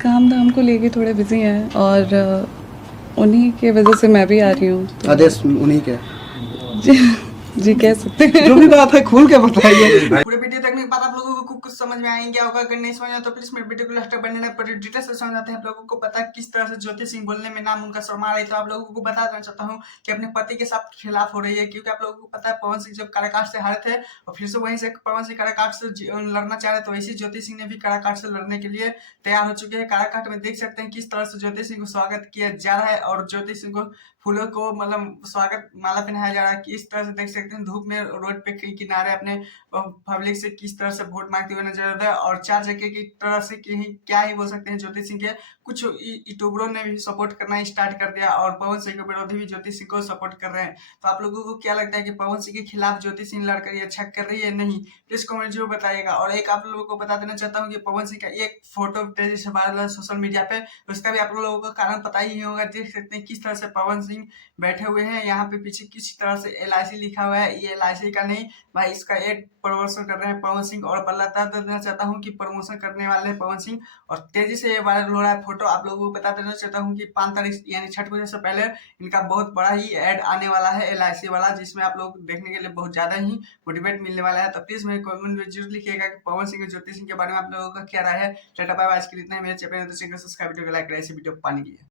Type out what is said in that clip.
काम धाम को लेके थोड़े बिजी हैं और उन्हीं के वजह से मैं भी आ रही हूँ। आदेश उन्हीं के जी, जी कह सकते हैं। जो भी बात है खुल के बताइए। पूरे वीडियो देखने के बाद आप लोगों को कुछ समझ में आएंगे, क्या होगा। अगर नहीं समझ में तो प्लीज मेरे वीडियो को लास्ट तक बनने पर डिटेल से समझाते हैं। आप लोगों को पता है किस तरह से ज्योति सिंह बोलने में नाम उनका शर्मा रही, तो आप लोगों को बता देना चाहता हूँ कि अपने पति के साथ खिलाफ हो रही है, क्योंकि आप लोगों को पता है पवन सिंह जब काराकाट से हारे थे और फिर से वहीं से पवन सिंह काराकाट से लड़ना चाह रहे, तो वैसे ज्योति सिंह ने भी काराकाट से लड़ने के लिए तैयार हो चुके हैं। काराकाट में देख सकते हैं किस तरह से ज्योति सिंह को स्वागत किया जा रहा है और ज्योति सिंह को फूलों को मतलब स्वागत माला पहनाया जा रहा है। किस तरह से देख सकते हैं धूप में रोड पे किनारे अपने पब्लिक से किस तरह से वोट मांगते हुए नजर आ रहा है। और चार चक्के की तरह से क्या ही बोल सकते हैं, ज्योति सिंह के कुछ यूट्यूबरों ने भी सपोर्ट करना स्टार्ट कर दिया और पवन सिंह के विरोधी भी ज्योति सिंह को सपोर्ट कर रहे हैं। तो आप लोगों को क्या लगता है कि पवन सिंह के खिलाफ ज्योति सिंह लड़कर ये अच्छा कर रही है नहीं? प्लीज कमेंट जरूर बताइएगा। और एक आप लोगों को बता देना चाहता हूँ कि पवन सिंह का एक फोटो तेजी से वायरल है सोशल मीडिया पे, उसका भी आप लोगों को कारण पता ही होगा। देख सकते हैं किस तरह से पवन सिंह बैठे हुए हैं, यहाँ पे पीछे किसी तरह से LIC लिखा हुआ है। ये LIC का नहीं भाई, इसका एक प्रमोशन कर रहे हैं पवन सिंह। और बता देना चाहता हूँ कि प्रमोशन करने वाले हैं पवन सिंह और तेजी से ये वायरल हो रहा है फोटो। आप लोगों को बता देना चाहता हूँ कि 5 तारीख यानी छठ पूजा से पहले इनका बहुत बड़ा ही ऐड आने वाला है LIC वाला, जिसमें आप लोग देखने के लिए बहुत ज्यादा ही मोटिवेट मिलने वाला है। तो प्लीज मेरे कमेंट में जरूर लिखिएगा कि पवन सिंह और ज्योति सिंह के बारे में आप लोगों का क्या राय है। टाटा बाय बाय, आज के लिए इतना ही। मेरे चैनल तो सब्सक्राइब वीडियो को लाइक करें ऐसे वीडियो पाने के लिए।